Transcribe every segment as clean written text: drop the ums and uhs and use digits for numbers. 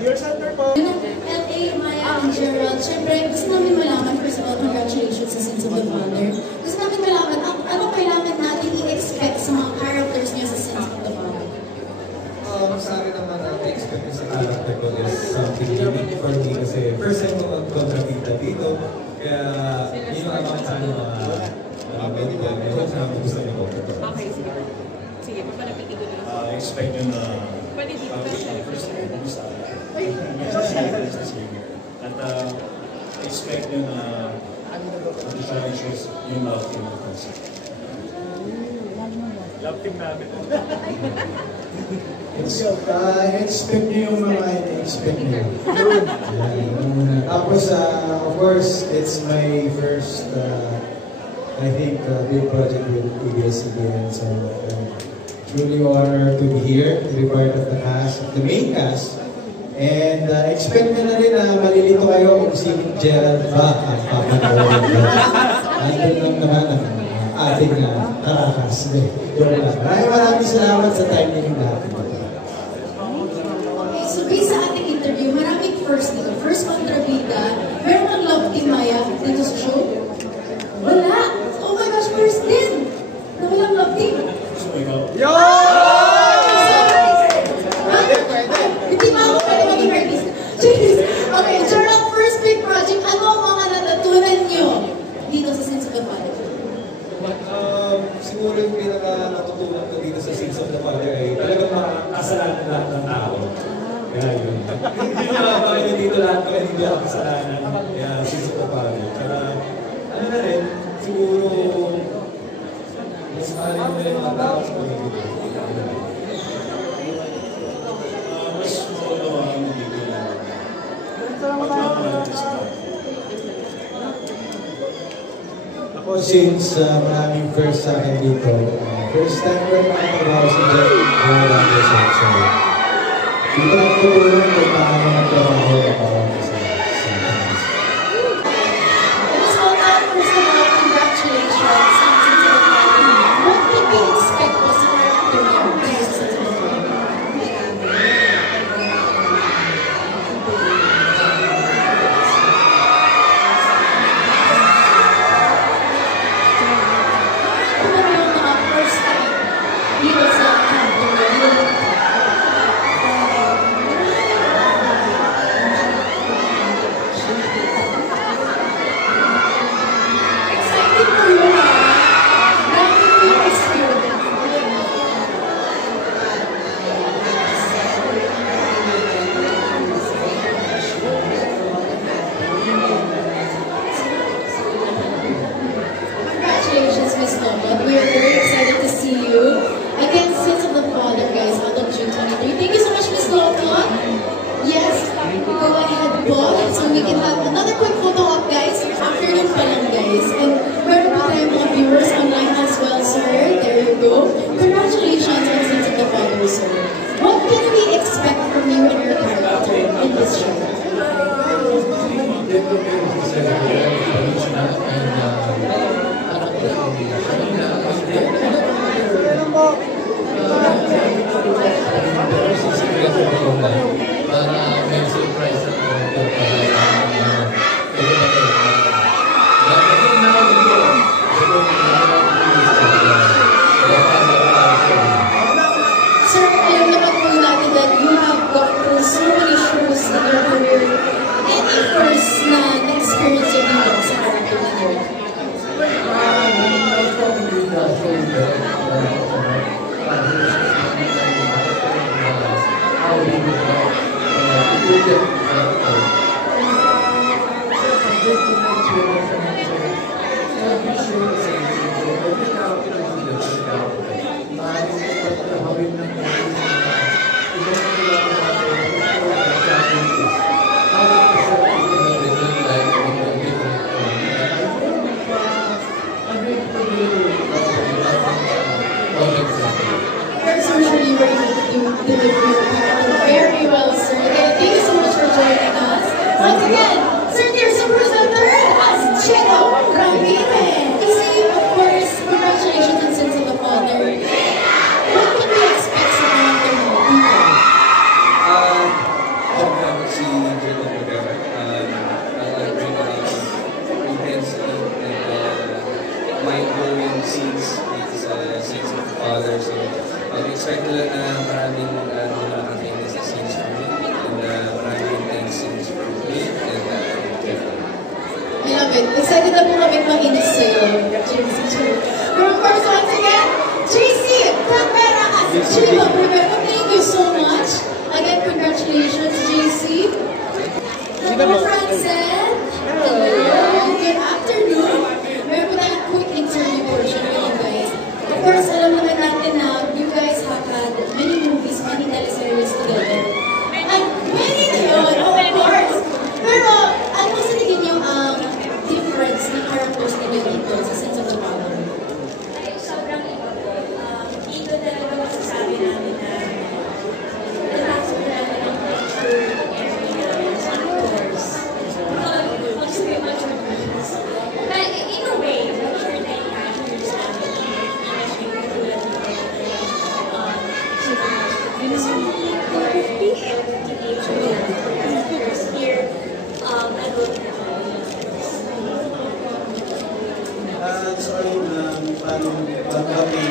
Your center po. LA, Maya, and Gerald, syempre gusto namin malaman, first of all, congratulations sa Sins of the Father. Gusto namin malaman, ano kailangan natin i-expect sa mga characters niyo sa Sins of the Father? Sa akin naman, ang expect ko sa character ko is something unique for me kasi first time ko mag-kontrabita dito. Kaya, yun ang mga sana I hope na gusto niyo ko. Okay, sige. Sige, papalapitin ko na. Expect nyo na Pwede dito tayo. first time ko sa singer. At expect nyo na additional shows yung love team ng concert. Love team namin. Expect nyo yung mga expect nyo. Tapos, of course, it's my first, I think, big project with ABS-CBN. So, truly honored to be here, to be part of the cast, the main cast. And expect nyo na rin na malilito kayo kung si Gerald ba ang papanood. Andun lang naman ang ating karakas. Maraming salamat sa time niyo natin. Okay, so based sa ating interview, maraming first dito. First kontrabida, meron kang love team Maya dito sa show? Wala! Oh my gosh, first din! Na walang love team. Yo! Hindi ba ako pwede maging artist? Okay, Gerald, first big project, ano ang mga natutunan nyo dito sa Sins of the Father? Siguro yung pinaka-natutunan ko dito sa Sins of the Father ay talagang makakasalanan lahat ng tao. Kaya yun. Hindi na yun dito lahat kaya hindi ako kasalanan. Kaya Sins of the Father. Tsaka ano na rin, siguro mas mahalin mo yung mga tao sa pagiging. Mas makunawa ang dito na pagmamahalis na. Ako since maraming first sa akin dito, first time ko nakatabaw si Gerald Anderson. So, dito ang tulong kung paano nagtrabaho ng bawang isa. First of all, congratulations sa Sins of the Father. What can we expect po sa character niyo dito sa Sins of the Father? Congratulations, Miss Lombard. We are very excited to see you again, Sins of the Father, guys, out on June 23. Thank you so much, Miss Lombard. Yes, go ahead, Paul, so we can have another quick photo op, guys. Afternoon pa lang, guys. And meron po tayong mga viewers online as well, sir. There you go. Congratulations on Sins of the Father, sir. What can we expect from you and your character in this show? Para may surprise Sir, alam naman po natin that you have gone through so many shows in your career. Any first na na-experience yung dito sa character ninyo? Very well, sir. Thank you so much for joining us. maraming mainis sa'yo. JC. But of course, once again, JC Cabrera as Chiba Rivera. Thank you so much. Again, congratulations, JC. Hello, Francel. Hello. Good afternoon. Meron po tayong quick interview portion with you guys. Of course, alam naman natin na you guys have had many movies, many teleseries together. And many yun, of course. Pero, ano sa tingin niyo ang difference ng characters ninyo dito sa Sense of the Father? Ay, sobrang iba po. Dito talaga masasabi namin na lahat po namin ang picture area sa actors. Most pretty much movies. But in a way, I'm sure na yung actors namin, especially with the this movie for teenager actors here, adult So ayun, paano kami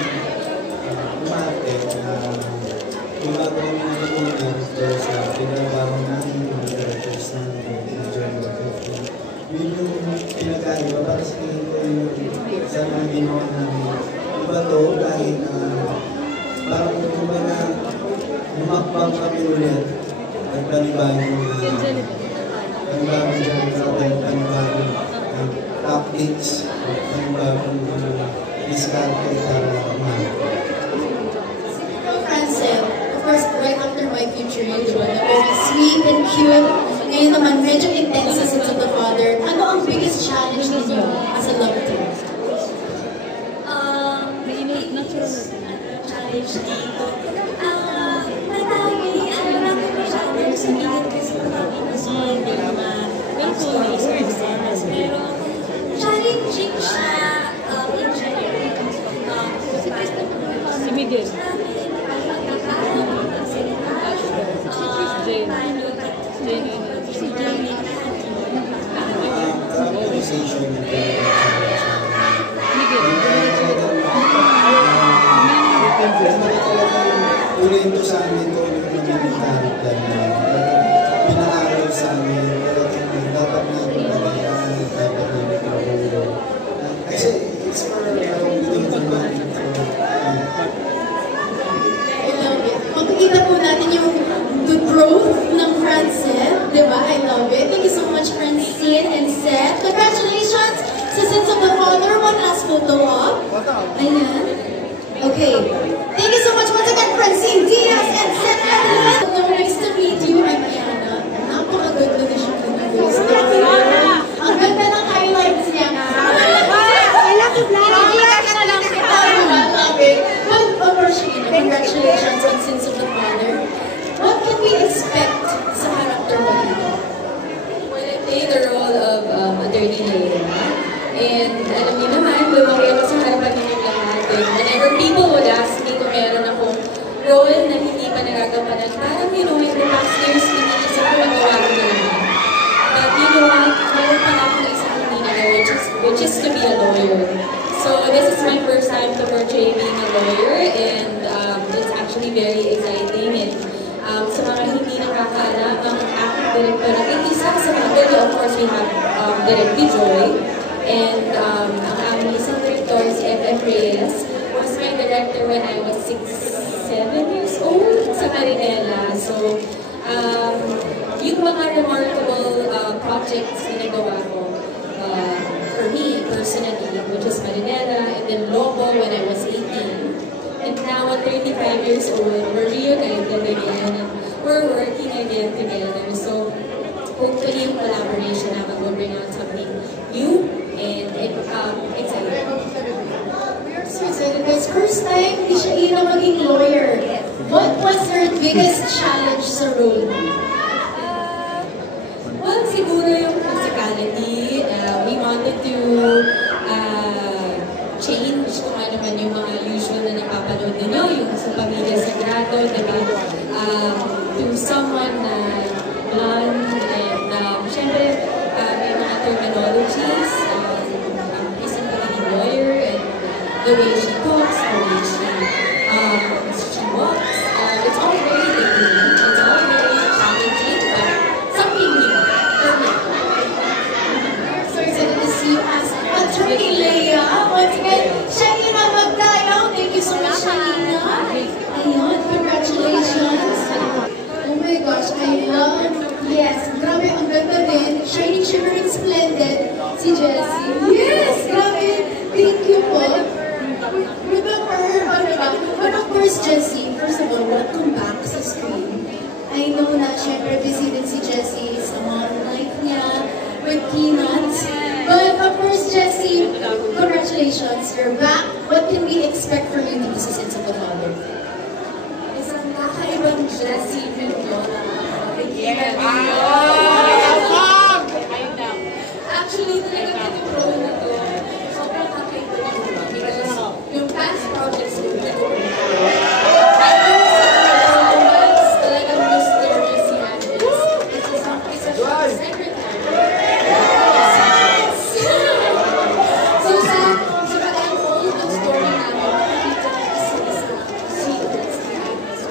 umarte na yung bago kami natutunan sa pinagawa namin, mga characters namin, na Journey of yun yung pinagkaiba para sa tingin ko yung sa mga ginawa namin. Iba to dahil parang kumbaga umakbang kami ulit at panibagong panibagong tactics, panibagong diskarte para Francel, of course, right after My Future You, diba, na very sweet and cute. Ngayon naman, medyo intense sa Sense of the Father. Ano ang biggest challenge ninyo as a love team? challenge dito. Madami, ano lang po siya, there's a need kasi kami na solve yung mga stories or scenes. Pero challenging siya in general. Si Miguel. Si Jamie. conversation ulit ito sa amin ito yung nagiging character na pinaaral sa amin dapat namin pagayan, dapat namin pagulong. Kasi it's for within the mind. Makikita po natin yung the growth ng Francel, di ba? I love it. Thank you so much, Francine and Seth. Congratulations sa Sense of the Father. One last photo op. Ayan. Okay. Thank you so much once again, Francine Diaz and Seth Adelan. Nice to meet you. I'm Ayana. Napakaganda na siya ng voice. Ang ganda ng highlights niya. Congratulations on Sins of the Father. What can we expect sa character mo dito? Well, I play the role of Attorney Leila. And alam niyo naman, lumaki ako sa harapan ninyong lahat. And whenever people would ask me kung meron akong role na hindi pa nagagampanan, parang in the past years, iniisip ko magawa ko na naman. But you know what? Meron pa akong isang hindi nagawa, which is to be a lawyer. So this is my first time to portray being a lawyer, and it's actually very exciting. And sa mga hindi nakakaalam, ang aking director na isa sa mga video, of course, we have Director Joy. And ang aming isang director, si F.F. Reyes, was my director when I was 7 years old sa Marinela. So yung mga remarkable projects na nagawa ko, for me personally, which is Marinela, and then Lobo when I was 18. And now at 35 years old, we're reunited again, and we're working again together. So hopefully yung collaboration namin will bring out something new and exciting. We're so excited guys. First time, hindi siya ina maging lawyer. What was your biggest challenge sa role? Well, siguro yung physicality. We wanted to change kung ano man yung mga usual na napapanood ninyo, yung sa Pamilya Sagrado, diba? To someone na blonde and syempre may mga terminologies, isang pagiging lawyer and the way she talks, the way she walks. It's all very different. It's all very challenging, but something new for me. So excited to see you as I love, yes, grabe, ang ganda din. Shining, shimmering, splendid. Si Jessie. Yes, grabe. Thank you po. Remember her, ano ba? But of course, Jessie, first of all, welcome back sa screen. I know na, syempre, busy din si Jessie sa mom life niya with Peanuts. But of course, Jessie, congratulations, you're back. What can we expect from you dito sa Sins of the Father? Isang kakaibang Jessie Mendiola. Yes. Actually, talagang itong role na to, sobrang kakaiba na role because yung past projects ko na to. At yung sa romance, talagang mysterious si Andres. Isa siyang secretary. So sa pag-unfold ng story namin, nakikita ko isa-isa secrets ni Andres.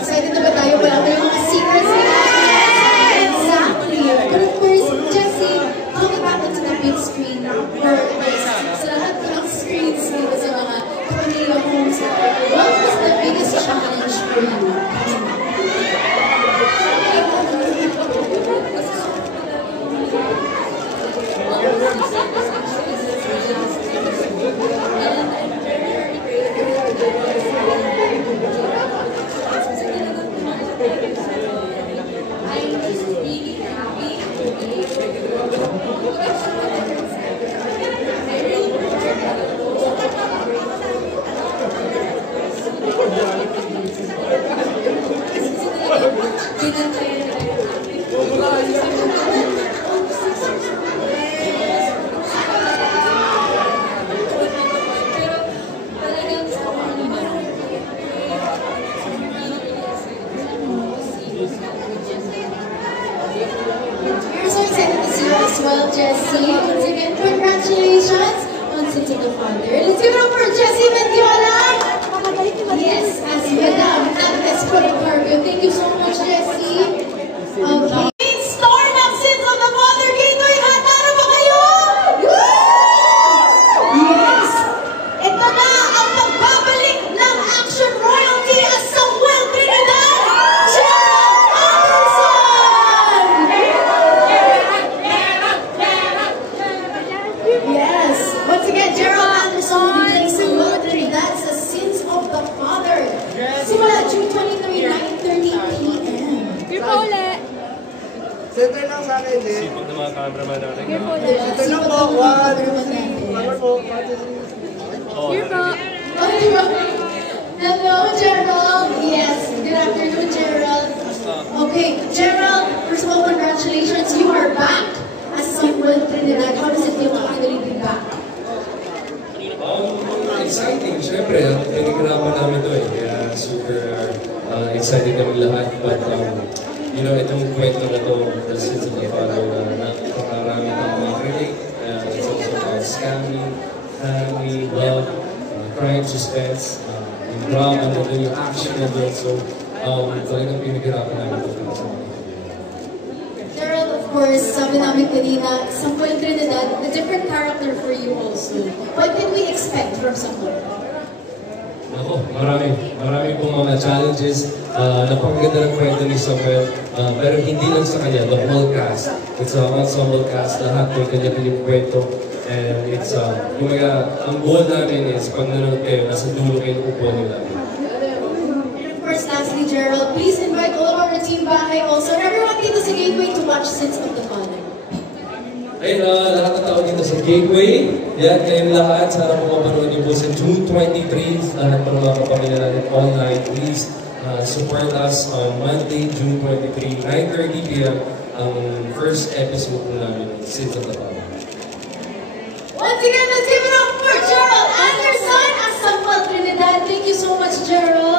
Excited na ba tayo? Wala ba yung mga secrets nila? Exactly. But of course, Jessie, coming back onto the big screen for this, sa lahat ng screens dito sa mga Cornelia homes, what was the biggest challenge for you? I'm just really happy to be able to I really We're so excited to see you as well, Jessie. Once again, congratulations on Sins of the Father. Let's give it up for Jessie Mendiola. Yes, as Madam Agnes Policarpio. Thank you so much, Jessie. Okay. Star ng Sins of the Father Gateway. Handa na ba kayo? Yes! Ito na ang pagbabalik ng action royalty as Samuel Trinidad, Gerald Anderson! Yes! Once again, Gerald Anderson will be playing Samuel Trinidad sa Sins of the Father. Simula June 23, 9:30 p.m. Careful ulit. Center lang sa akin din. Sipag ng mga cameraman natin. Careful ulit. Center lang po. Ano po? Careful. Hello, Gerald. Yes, good afternoon, Gerald. Okay, Gerald, first of all, congratulations. You are back as Samuel Trinidad. How does it feel to finally be back? Exciting, syempre. Pinaghirapan namin ito eh. Kaya super excited kami lahat. But, you know, itong kwento na to, The Sins of the Father, napakarami pang mga critic. It's also about scamming, family, love, crime, suspense, yung drama na doon, yung action na doon. So, talagang pinaghirapan namin ito. Gerald, of course, sabi namin kanina, Samuel Trinidad, a different character for you also. What can we expect from Samuel? Ako, marami pong mga challenges. Napakaganda ng kwento ni Samuel. Pero hindi lang sa kanya, the whole cast. It's an ensemble cast, lahat may kanya-kanyang kwento. And it's, ang goal namin is pag nanonood kayo, nasa dulo kayo ng upuan nila. And of course, lastly, Gerald, please invite all of our team bahay also and everyone dito sa Gateway to watch Sins of the Father. Ayun, lahat ng tao dito sa Gateway. Yan, kayong lahat. Sana po mapanood niyo po sa June 23. Lahat po ng mga kapamilya natin online. Please support us on Monday, June 23, 9:30 p.m. Ang first episode po namin, Sins of the Father. Once again, let's give it up for Gerald Anderson as Samuel Trinidad. Thank you so much, Gerald.